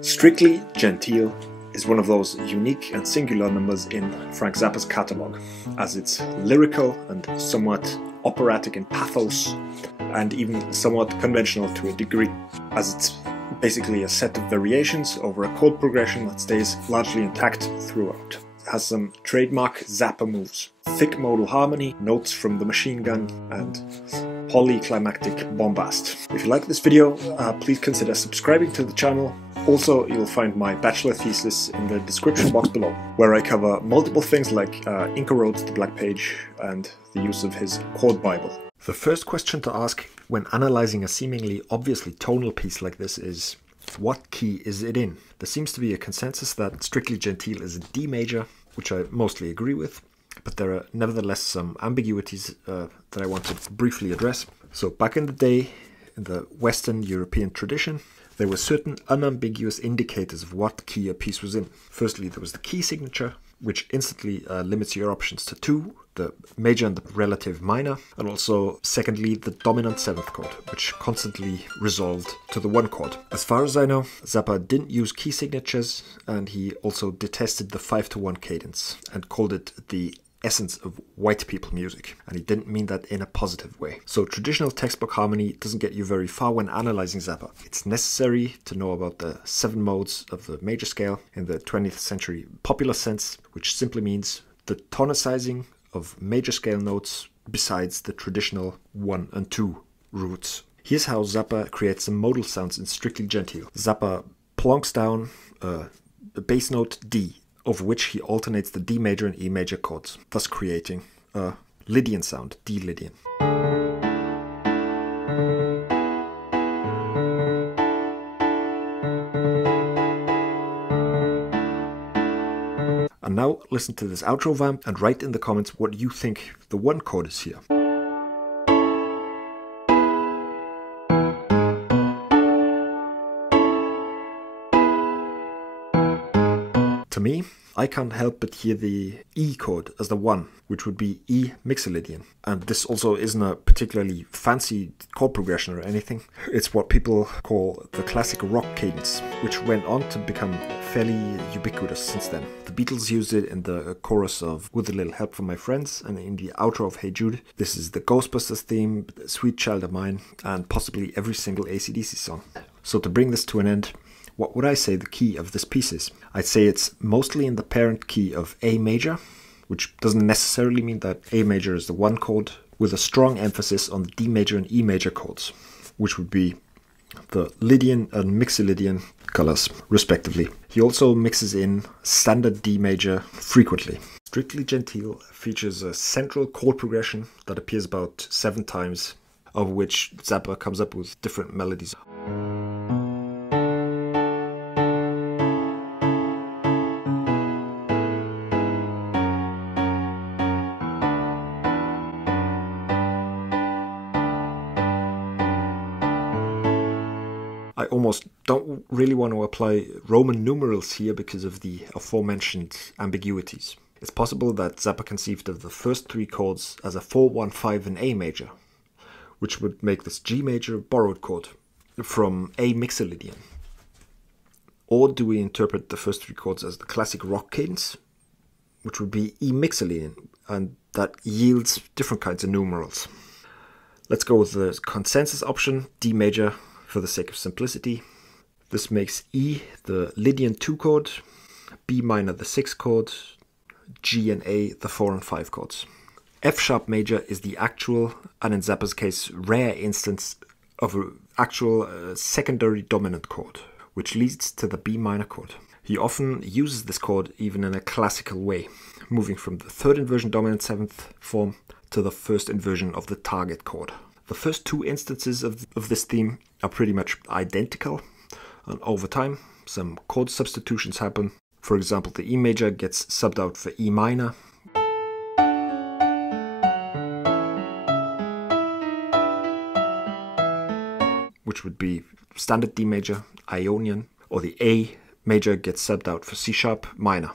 Strictly Genteel is one of those unique and singular numbers in Frank Zappa's catalogue, as it's lyrical and somewhat operatic in pathos, and even somewhat conventional to a degree, as it's basically a set of variations over a chord progression that stays largely intact throughout. It has some trademark Zappa moves, thick modal harmony, notes from the machine gun, and polyclimactic bombast. If you like this video, please consider subscribing to the channel. Also, you'll find my bachelor thesis in the description box below, where I cover multiple things like Inca Roads to Black Page and the use of his chord Bible. The first question to ask when analyzing a seemingly obviously tonal piece like this is, what key is it in? There seems to be a consensus that Strictly Genteel is a D major, which I mostly agree with, but there are nevertheless some ambiguities that I want to briefly address. So back in the day, in the Western European tradition, there were certain unambiguous indicators of what key a piece was in. Firstly, there was the key signature, which instantly limits your options to two, the major and the relative minor, and also secondly the dominant seventh chord, which constantly resolved to the one chord. As far as I know, Zappa didn't use key signatures, and he also detested the 5-to-1 cadence and called it the essence of white people music, and he didn't mean that in a positive way. So traditional textbook harmony doesn't get you very far when analyzing Zappa. It's necessary to know about the 7 modes of the major scale in the 20th century popular sense, which simply means the tonicizing of major scale notes besides the traditional 1 and 2 roots. Here's how Zappa creates some modal sounds in Strictly Genteel. Zappa plonks down the bass note D, over which he alternates the D major and E major chords, thus creating a Lydian sound, D Lydian. And now listen to this outro vamp and write in the comments what you think the one chord is here. To me, I can't help but hear the E chord as the 1, which would be E Mixolydian. And this also isn't a particularly fancy chord progression or anything. It's what people call the classic rock cadence, which went on to become fairly ubiquitous since then. The Beatles used it in the chorus of With a Little Help from My Friends, and in the outro of Hey Jude. This is the Ghostbusters theme, Sweet Child of Mine, and possibly every single AC/DC song. So to bring this to an end, what would I say the key of this piece is? I'd say it's mostly in the parent key of A major, which doesn't necessarily mean that A major is the 1 chord, with a strong emphasis on the D major and E major chords, which would be the Lydian and Mixolydian colors, respectively. He also mixes in standard D major frequently. Strictly Genteel features a central chord progression that appears about 7 times, of which Zappa comes up with different melodies. I almost don't really want to apply Roman numerals here because of the aforementioned ambiguities. It's possible that Zappa conceived of the first 3 chords as a 4-1-5 in A major, which would make this G major a borrowed chord from A Mixolydian. Or do we interpret the first 3 chords as the classic rock cadence, which would be E Mixolydian, and that yields different kinds of numerals. Let's go with the consensus option, D major, for the sake of simplicity. This makes E the Lydian 2 chord, B minor the 6 chord, G and A the 4 and 5 chords. F sharp major is the actual, and in Zappa's case, rare instance of an actual secondary dominant chord, which leads to the B minor chord. He often uses this chord even in a classical way, moving from the 3rd inversion dominant 7th form to the 1st inversion of the target chord. The first 2 instances of this theme are pretty much identical, and over time some chord substitutions happen. For example, the E major gets subbed out for E minor, which would be standard D major, Ionian, or the A major gets subbed out for C sharp minor.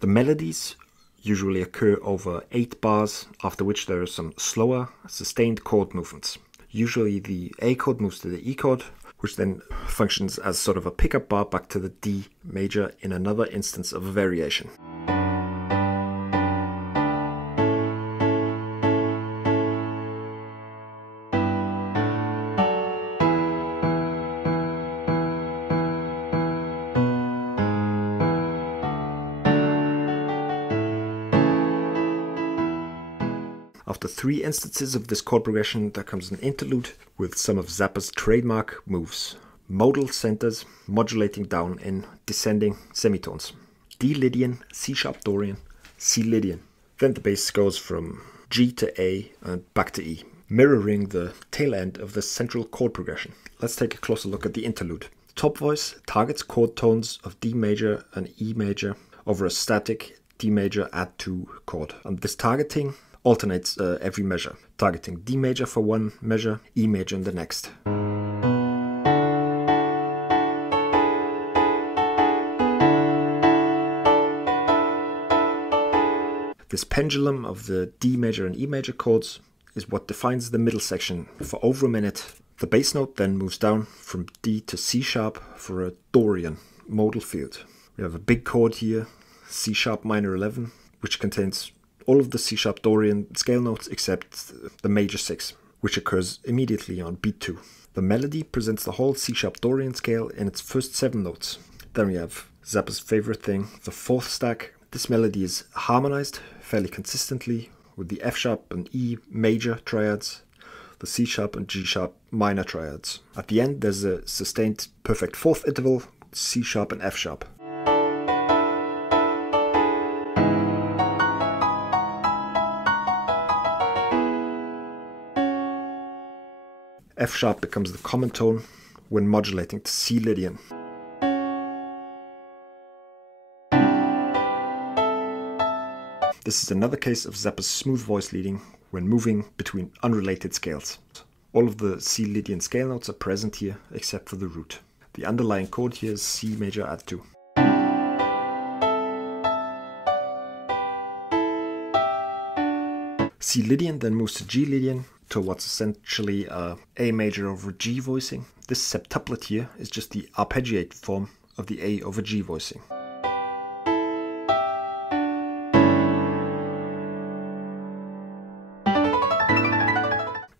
The melodies usually occur over 8 bars, after which there are some slower, sustained chord movements. Usually the A chord moves to the E chord, which then functions as sort of a pickup bar back to the D major in another instance of a variation. After 3 instances of this chord progression, there comes an interlude with some of Zappa's trademark moves. Modal centers modulating down in descending semitones. D Lydian, C sharp Dorian, C Lydian. Then the bass goes from G to A and back to E, mirroring the tail end of the central chord progression. Let's take a closer look at the interlude. Top voice targets chord tones of D major and E major over a static D major add 2 chord. And this targeting alternates every measure, targeting D major for one measure, E major in the next. This pendulum of the D major and E major chords is what defines the middle section for over a minute. The bass note then moves down from D to C sharp for a Dorian modal field. We have a big chord here, C sharp minor 11, which contains all of the C sharp Dorian scale notes except the major 6, which occurs immediately on beat 2. The melody presents the whole C sharp Dorian scale in its first 7 notes. Then we have Zappa's favorite thing, the 4th stack. This melody is harmonized fairly consistently with the F sharp and E major triads, the C sharp and G sharp minor triads. At the end there's a sustained perfect 4th interval, C sharp and F sharp. F sharp becomes the common tone when modulating to C Lydian. This is another case of Zappa's smooth voice leading when moving between unrelated scales. All of the C Lydian scale notes are present here except for the root. The underlying chord here is C major add 2. C Lydian then moves to G Lydian to what's essentially A major over G voicing. This septuplet here is just the arpeggiated form of the A over G voicing.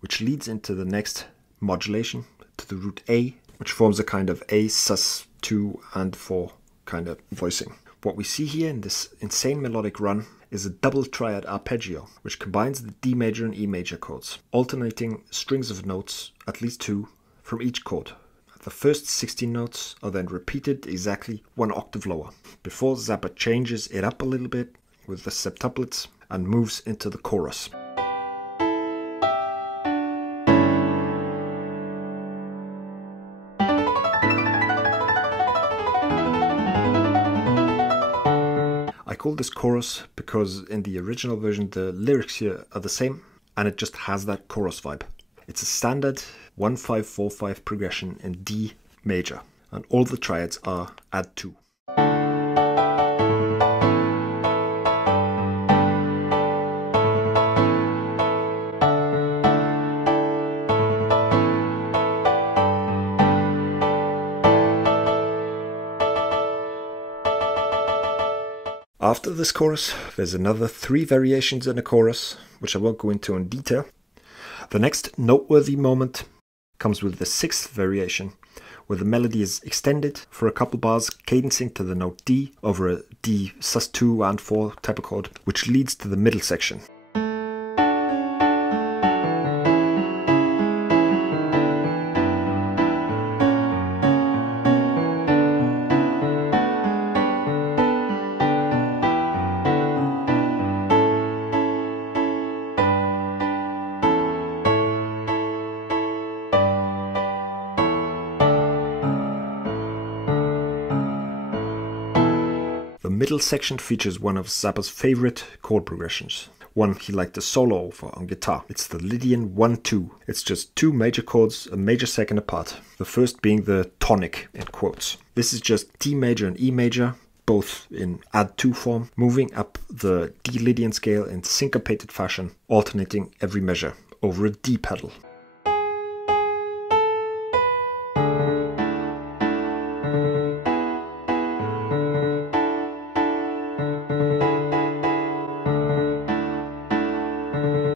Which leads into the next modulation to the root A, which forms a kind of A sus 2 and 4 kind of voicing. What we see here in this insane melodic run is a double triad arpeggio, which combines the D major and E major chords, alternating strings of notes, at least 2, from each chord. The first 16 notes are then repeated exactly 1 octave lower, before Zappa changes it up a little bit with the septuplets and moves into the chorus. I call this chorus because in the original version the lyrics here are the same and it just has that chorus vibe. It's a standard 1-5-4-5 progression in D major and all the triads are add 2. After this chorus, there's another 3 variations in a chorus, which I won't go into in detail. The next noteworthy moment comes with the 6th variation, where the melody is extended for a couple bars, cadencing to the note D over a D sus 2 and 4 type of chord, which leads to the middle section. The middle section features one of Zappa's favorite chord progressions, one he liked to solo over on guitar. It's the Lydian 1-2. It's just 2 major chords, a major second apart, the first being the tonic in quotes. This is just D major and E major both in add-2 form, moving up the D Lydian scale in syncopated fashion, alternating every measure over a D pedal.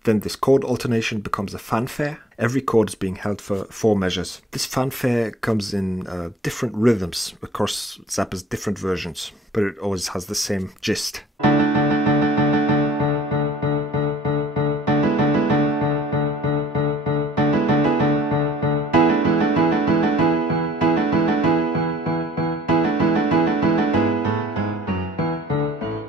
Then this chord alternation becomes a fanfare. Every chord is being held for 4 measures. This fanfare comes in different rhythms across Zappa's different versions, but it always has the same gist.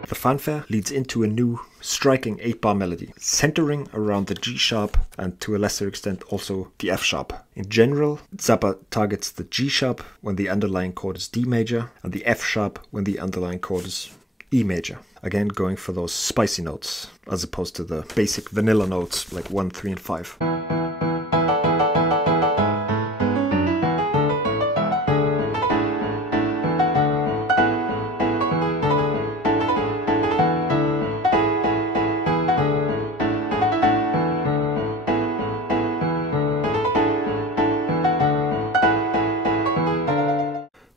The fanfare leads into a new, striking 8-bar melody, centering around the G sharp and to a lesser extent also the F sharp. In general, Zappa targets the G sharp when the underlying chord is D major and the F sharp when the underlying chord is E major. Again, going for those spicy notes as opposed to the basic vanilla notes like 1, 3, and 5.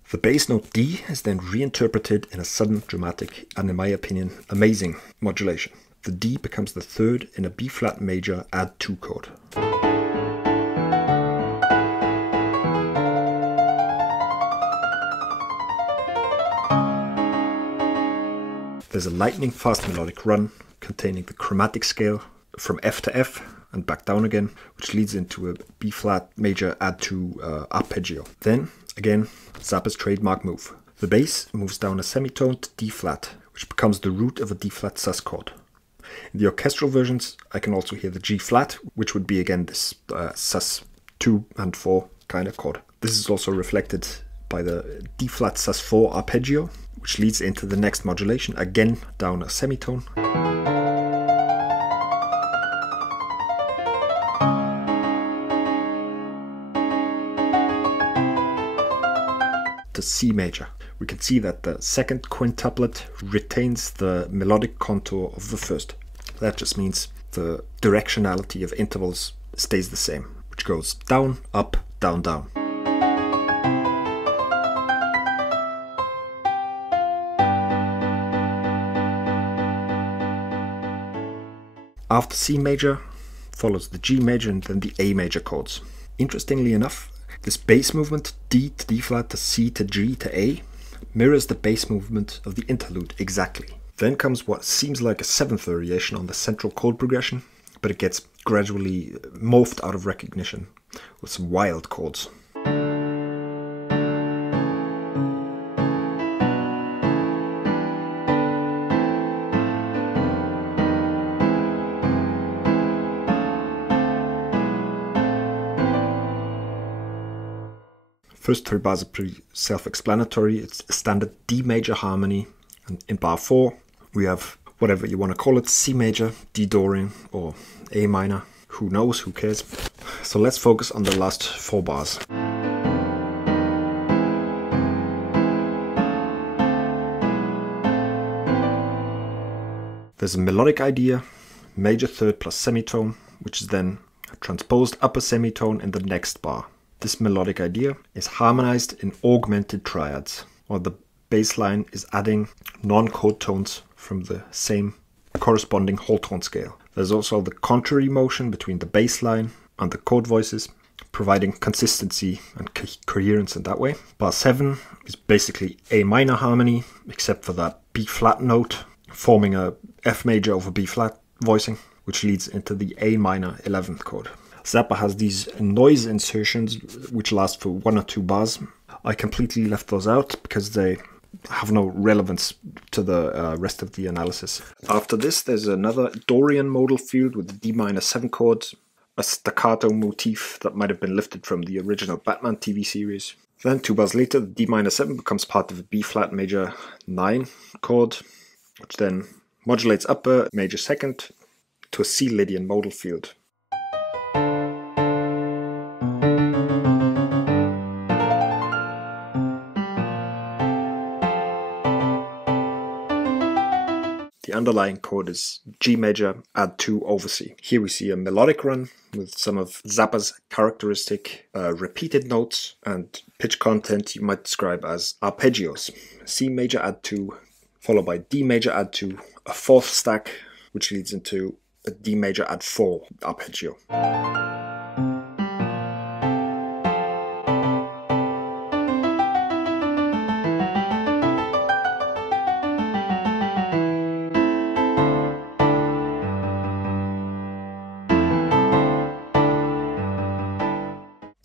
The bass note D is then reinterpreted in a sudden, dramatic, and in my opinion, amazing modulation. The D becomes the 3rd in a B-flat major add-2 chord. There's a lightning-fast melodic run containing the chromatic scale from F to F and back down again, which leads into a B-flat major add-2 arpeggio. Then, again, Zappa's trademark move. The bass moves down a semitone to D-flat, which becomes the root of a D-flat sus chord. In the orchestral versions, I can also hear the G-flat, which would be again this sus 2 and 4 kind of chord. This is also reflected by the D-flat sus 4 arpeggio, which leads into the next modulation, again down a semitone. To C major. We can see that the second quintuplet retains the melodic contour of the first. That just means the directionality of intervals stays the same, which goes down, up, down, down. After C major follows the G major and then the A major chords. Interestingly enough, this bass movement, D to D flat to C to G to A, mirrors the bass movement of the interlude exactly. Then comes what seems like a 7th variation on the central chord progression, but it gets gradually morphed out of recognition with some wild chords. First 3 bars are pretty self-explanatory. It's a standard D major harmony, and in bar 4 we have whatever you want to call it, C major, D Dorian, or A minor. Who knows, who cares? So let's focus on the last 4 bars. There's a melodic idea, major 3rd plus semitone, which is then a transposed upper semitone in the next bar. This melodic idea is harmonized in augmented triads, while the bass line is adding non-chord tones from the same corresponding whole tone scale. There's also the contrary motion between the bass line and the chord voices, providing consistency and coherence in that way. Bar 7 is basically A minor harmony, except for that B flat note, forming a F major over B flat voicing, which leads into the A minor 11th chord. Zappa has these noise insertions which last for 1 or 2 bars. I completely left those out because they have no relevance to the rest of the analysis. After this, there's another Dorian modal field with the D minor 7 chords, a staccato motif that might have been lifted from the original Batman TV series. Then 2 bars later, the D minor 7 becomes part of a B flat major 9 chord, which then modulates upper major 2nd to a C Lydian modal field. underlying chord is G major, add 2 over C. Here we see a melodic run with some of Zappa's characteristic repeated notes and pitch content you might describe as arpeggios. C major, add 2, followed by D major, add 2, a 4th stack, which leads into a D major, add 4 arpeggio.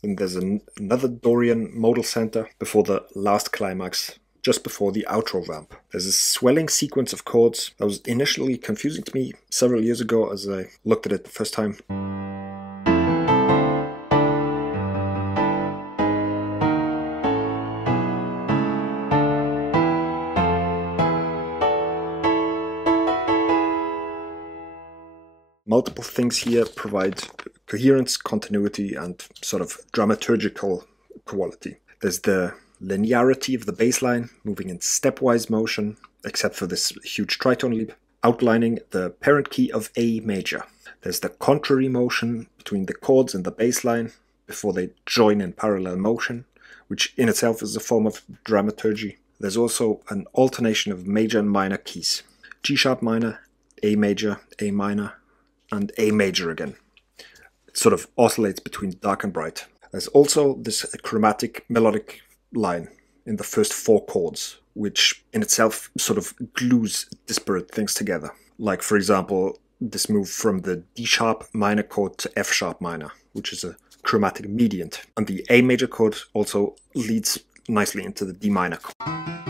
And there's another Dorian modal center before the last climax, just before the outro vamp. There's a swelling sequence of chords that was initially confusing to me several years ago as I looked at it the first time. Multiple things here provide coherence, continuity, and sort of dramaturgical quality. There's the linearity of the bass line, moving in stepwise motion, except for this huge tritone leap, outlining the parent key of A major. There's the contrary motion between the chords and the bass line before they join in parallel motion, which in itself is a form of dramaturgy. There's also an alternation of major and minor keys. G sharp minor, A major, A minor, and A major again. It sort of oscillates between dark and bright. There's also this chromatic melodic line in the first 4 chords, which in itself sort of glues disparate things together. Like, for example, this move from the D sharp minor chord to F sharp minor, which is a chromatic mediant. And the A major chord also leads nicely into the D minor chord.